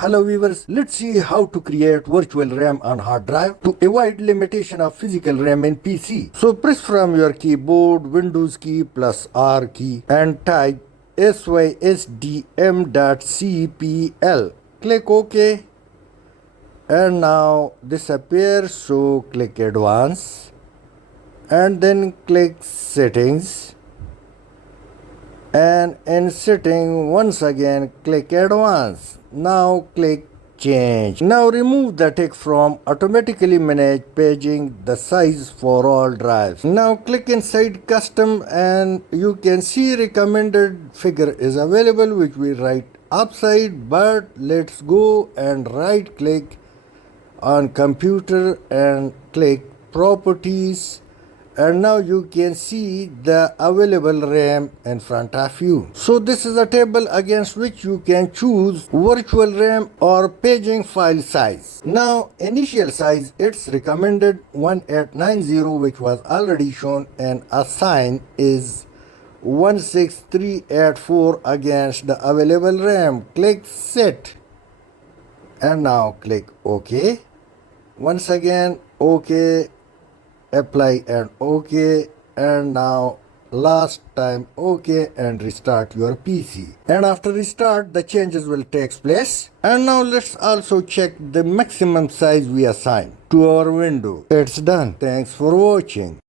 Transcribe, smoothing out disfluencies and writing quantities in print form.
Hello viewers, let's see how to create virtual RAM on hard drive to avoid limitation of physical RAM in PC. So press from your keyboard Windows key plus R key and type sysdm.cpl. Click OK and now this appears, so click Advanced and then click Settings. And in setting once again click Advanced. Now click Change. Now remove the tick from automatically manage paging the size for all drives. Now click inside custom and you can see recommended figure is available, which we write upside, but let's go and right click on computer and click properties, and now you can see the available RAM in front of you. So this is a table against which you can choose virtual RAM or paging file size. Now initial size, it's recommended 1890, which was already shown, and assigned is 16384 against the available RAM. Click set and now click OK. Once again OK, apply and OK, and now last time OK, and restart your PC. And after restart the changes will take place. And now let's also check the maximum size we assigned to our window. It's done. Thanks for watching.